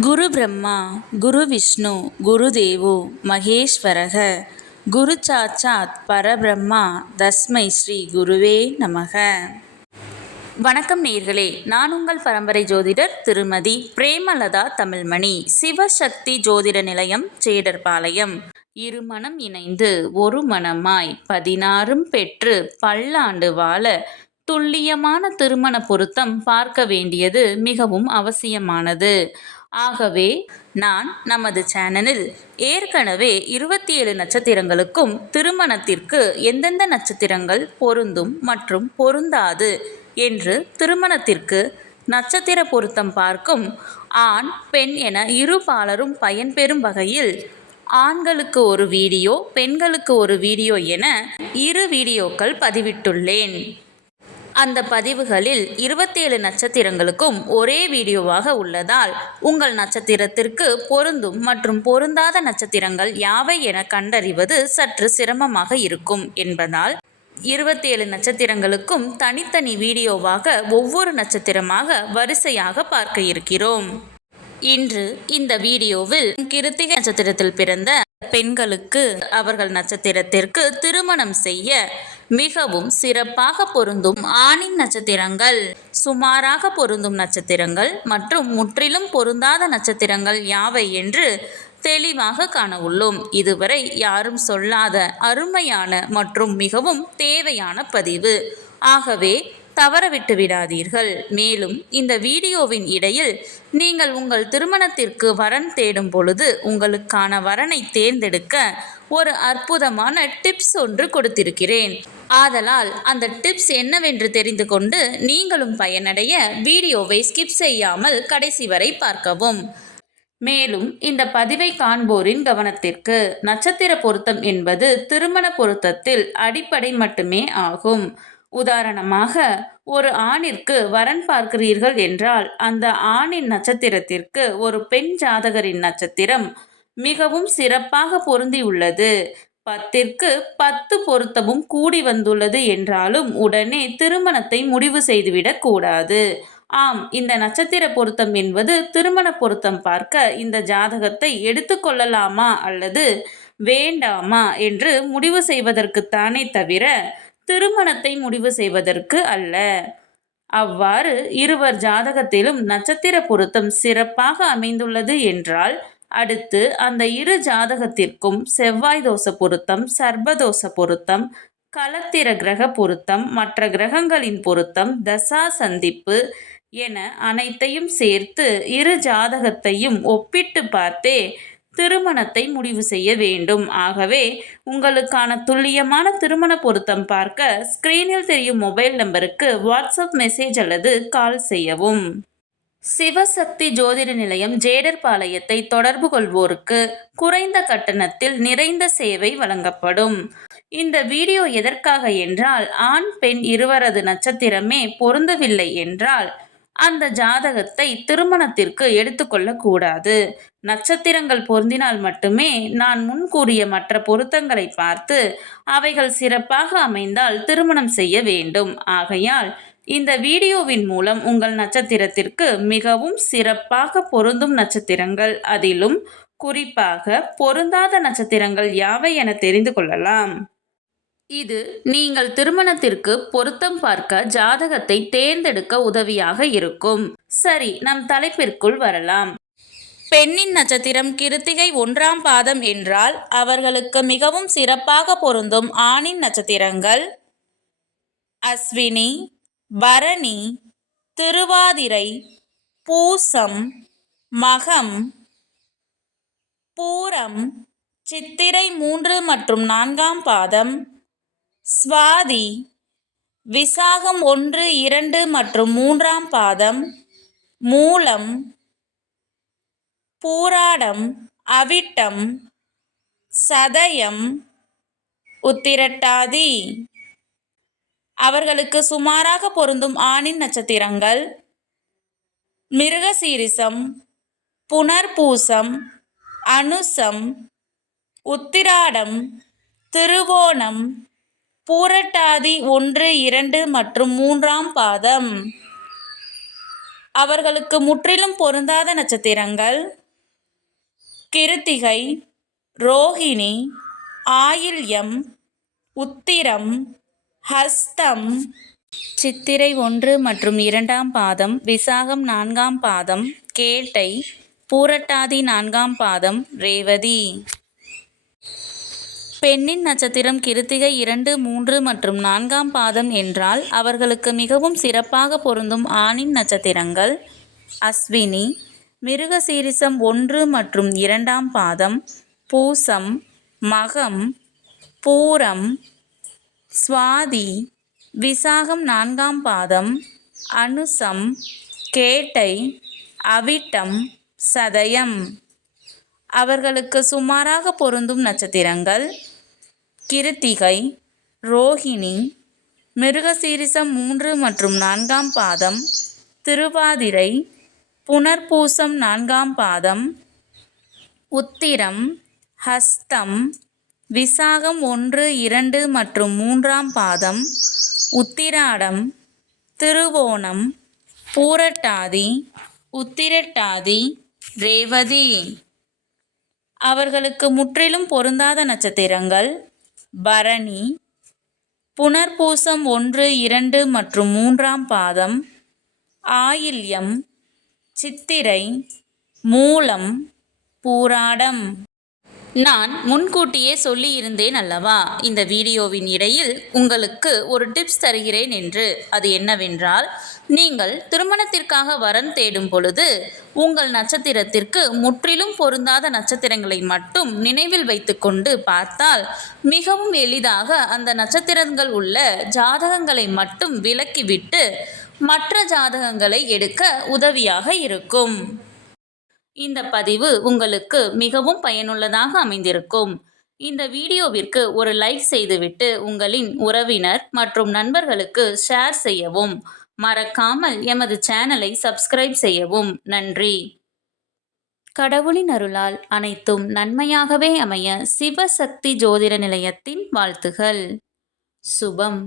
குரு பிரம்மா குரு விஷ்ணு குரு தேவோ மகேஸ்வரக குரு சாட்சாத் பரபிரம்மா தஸ்மை ஸ்ரீ குருவே நமக. வணக்கம் நேயர்களே, நான் உங்கள் பரம்பரை ஜோதிடர் திருமதி பிரேமலதா தமிழ்மணி. சிவசக்தி ஜோதிட நிலையம், ஜேடர்பாளையம். இருமனம் இணைந்து ஒரு மனமாய் 16 பெற்று பல்லாண்டு வாழ துல்லியமான திருமண பொருத்தம் பார்க்க வேண்டியது மிகவும் அவசியமானது. ஆகவே நான் நமது சேனலில் ஏற்கனவே 27 நட்சத்திரங்களுக்கும் திருமணத்திற்கு எந்தெந்த நட்சத்திரங்கள் பொருந்தும் மற்றும் பொருந்தாது என்று திருமணத்திற்கு நட்சத்திர பொருத்தம் பார்க்கும் ஆண் பெண் என இரு பாலரும் பயன்பெறும் வகையில் ஆண்களுக்கு ஒரு வீடியோ, பெண்களுக்கு ஒரு வீடியோ என 2 வீடியோக்கள் பதிவிட்டுள்ளேன். அந்த பதிவுகளில் 27 நட்சத்திரங்களுக்கும் ஒரே வீடியோவாக உள்ளதால் உங்கள் நட்சத்திரத்திற்கு பொருந்தும் மற்றும் பொருந்தாத நட்சத்திரங்கள் யாவை என கண்டறிவது சற்று சிரமமாக இருக்கும் என்பதால் 27 நட்சத்திரங்களுக்கும் தனித்தனி வீடியோவாக ஒவ்வொரு நட்சத்திரமாக வரிசையாக பார்க்க இருக்கிறோம். இன்று இந்த வீடியோவில் கிருத்திகை நட்சத்திரத்தில் பிறந்த பெண்களுக்கு அவர்கள் நட்சத்திரத்திற்கு திருமணம் செய்ய மிகவும் சிறப்பாக பொருந்தும் ஆணின் நட்சத்திரங்கள், சுமாராக பொருந்தும் நட்சத்திரங்கள் மற்றும் முற்றிலும் பொருந்தாத நட்சத்திரங்கள் யாவை என்று தெளிவாக காண உள்ளோம். இதுவரை யாரும் சொல்லாத அருமையான மற்றும் மிகவும் தேவையான பதிவு. ஆகவே தவறவிட்டு விடாதீர்கள். மேலும் இந்த வீடியோவின் இடையில் நீங்கள் உங்கள் திருமணத்திற்கு வரன் தேடும் பொழுது உங்களுக்கான வரனை தேர்ந்தெடுக்க ஒரு அற்புதமான டிப்ஸ் ஒன்று கொடுத்திருக்கிறேன். ஆதலால் அந்த டிப்ஸ் என்னவென்று தெரிந்து கொண்டு நீங்களும் பயனடைய வீடியோவை ஸ்கிப் செய்யாமல் கடைசி வரை பார்க்கவும். மேலும் இந்த பதிவை காண்போரின் கவனத்திற்கு, நட்சத்திர பொருத்தம் என்பது திருமண பொருத்தத்தில் அடிப்படை மட்டுமே ஆகும். உதாரணமாக, ஒரு ஆணிற்கு வரன் பார்க்கிறீர்கள் என்றால் அந்த ஆணின் நட்சத்திரத்திற்கு ஒரு பெண் ஜாதகரின் நட்சத்திரம் மிகவும் சிறப்பாக பொருந்தியுள்ளது, 10ற்கு 10 பொருத்தமும் கூடி வந்துள்ளது என்றாலும் உடனே திருமணத்தை முடிவு செய்துவிடக் கூடாது. ஆம், இந்த நட்சத்திர பொருத்தம் என்பது திருமண பொருத்தம் பார்க்க இந்த ஜாதகத்தை எடுத்துக்கொள்ளலாமா அல்லது வேண்டாமா என்று முடிவு செய்வதற்குத்தானே தவிர திருமணத்தை முடிவு செய்வதற்கு அல்ல. அவ்வாறு இருவர் ஜாதகத்திலும் நட்சத்திர பொருத்தம் சிறப்பாக அமைந்துள்ளது என்றால் அடுத்து அந்த இரு ஜாதகத்திற்கும் செவ்வாய் தோஷ பொருத்தம், சர்ப்பதோஷ பொருத்தம், களத்திர கிரக பொருத்தம், மற்ற கிரகங்களின் பொருத்தம், தசா சந்திப்பு என அனைத்தையும் சேர்த்து இரு ஜாதகத்தையும் ஒப்பிட்டு பார்த்தே திருமணத்தை முடிவு செய்ய வேண்டும். ஆகவே உங்களுக்கான துல்லியமான திருமண பொருத்தம் பார்க்க ஸ்கிரீனில் தெரியும் மொபைல் நம்பருக்கு வாட்ஸ்அப் மெசேஜ் அல்லது கால் செய்யவும். சிவசக்தி ஜோதிட நிலையம், ஜேடர்பாளையத்தை தொடர்பு கொள்வோருக்கு குறைந்த கட்டணத்தில் நிறைந்த சேவை வழங்கப்படும். இந்த வீடியோ எதற்காக என்றால், ஆண் பெண் இருவரது நட்சத்திரமே பொருந்தவில்லை என்றால் அந்த ஜாதகத்தை திருமணத்திற்கு எடுத்துக்கொள்ளக்கூடாது. நட்சத்திரங்கள் பொருந்தினால் மட்டுமே நான் முன் கூறிய மற்ற பொருத்தங்களை பார்த்து அவைகள் சிறப்பாக அமைந்தால் திருமணம் செய்ய வேண்டும். ஆகையால் இந்த வீடியோவின் மூலம் உங்கள் நட்சத்திரத்திற்கு மிகவும் சிறப்பாக பொருந்தும் நட்சத்திரங்கள், அதிலும் குறிப்பாக பொருந்தாத நட்சத்திரங்கள் யாவை என தெரிந்து கொள்ளலாம். இது நீங்கள் திருமணத்திற்கு பொருத்தம் பார்க்க ஜாதகத்தை தேர்ந்தெடுக்க உதவியாக இருக்கும். சரி, நம் தலைப்பிற்குள் வரலாம். பெண்ணின் நட்சத்திரம் கிருத்திகை 1ஆம் பாதம் என்றால் அவர்களுக்கு மிகவும் சிறப்பாக பொருந்தும் ஆணின் நட்சத்திரங்கள் அஸ்வினி, பரணி, திருவாதிரை, பூசம், மகம், பூரம், சித்திரை 3 மற்றும் 4ஆம் பாதம், சுவாதி, விசாகம் 1, 2 மற்றும் 3ஆம் பாதம், மூலம், பூராடம், அவிட்டம், சதயம், உத்திரட்டாதி. அவர்களுக்கு சுமாராக பொருந்தும் ஆணின் நட்சத்திரங்கள் மிருகசீரிசம், புனர்பூசம், அனுசம், உத்திராடம், திருவோணம், பூரட்டாதி 1, 2 மற்றும் 3ஆம் பாதம். அவர்களுக்கு முற்றிலும் பொருந்தாத நட்சத்திரங்கள் கிருத்திகை, ரோகிணி, ஆயில்யம், உத்திரம், ஹஸ்தம், சித்திரை 1 மற்றும் 2ஆம் பாதம், விசாகம் 4ஆம் பாதம், கேட்டை, பூரட்டாதி 4ஆம் பாதம், ரேவதி. பெண்ணின் நட்சத்திரம் கிருத்திகை 2, 3 மற்றும் 4ஆம் பாதம் என்றால் அவர்களுக்கு மிகவும் சிறப்பாக பொருந்தும் ஆணின் நட்சத்திரங்கள் அஸ்வினி, மிருகசீரிசம் 1 மற்றும் 2ஆம் பாதம், பூசம், மகம், பூரம், சுவாதி, விசாகம் 4ஆம் பாதம், அனுசம், கேட்டை, அவிட்டம், சதயம். அவர்களுக்கு சுமாராக பொருந்தும் நட்சத்திரங்கள் கிருத்திகை, ரோகிணி, மிருகசீரிசம் 3 மற்றும் 4ஆம் பாதம், திருவாதிரை, புனர்பூசம் 4ஆம் பாதம், உத்திரம், ஹஸ்தம், விசாகம் 1, 2 மற்றும் 3ஆம் பாதம், உத்திராடம், திருவோணம், பூரட்டாதி, உத்திரட்டாதி, ரேவதி. அவர்களுக்கு முற்றிலும் பொருந்தாத நட்சத்திரங்கள் பரணி, புனர்பூசம் 1, 2 மற்றும் 3ஆம் பாதம், ஆயில்யம், சித்திரை, மூலம், பூராடம். நான் முன்கூட்டியே சொல்லியிருந்தேன் அல்லவா, இந்த வீடியோவின் இடையில் உங்களுக்கு ஒரு டிப்ஸ் தருகிறேன் என்று. அது என்னவென்றால், நீங்கள் திருமணத்திற்காக வரன் தேடும் பொழுது உங்கள் நட்சத்திரத்திற்கு முற்றிலும் பொருந்தாத நட்சத்திரங்களை மட்டும் நினைவில் வைத்துக்கொண்டு பார்த்தால் மிகவும் எளிதாக அந்த நட்சத்திரங்கள் உள்ள ஜாதகங்களை மட்டும் விலக்கிவிட்டு மற்ற ஜாதகங்களை எடுக்க உதவியாக இருக்கும். இந்த பதிவு உங்களுக்கு மிகவும் பயனுள்ளதாக அமைந்திருக்கும். இந்த வீடியோவிற்கு ஒரு லைக் செய்துவிட்டு உங்களின் உறவினர் மற்றும் நண்பர்களுக்கு ஷேர் செய்யவும். மறக்காமல் எமது சேனலை சப்ஸ்கிரைப் செய்யவும். நன்றி. கடவுளின் அருளால் அனைத்தும் நன்மையாகவே அமைய சிவசக்தி ஜோதிட நிலையத்தின் வாழ்த்துகள். சுபம்.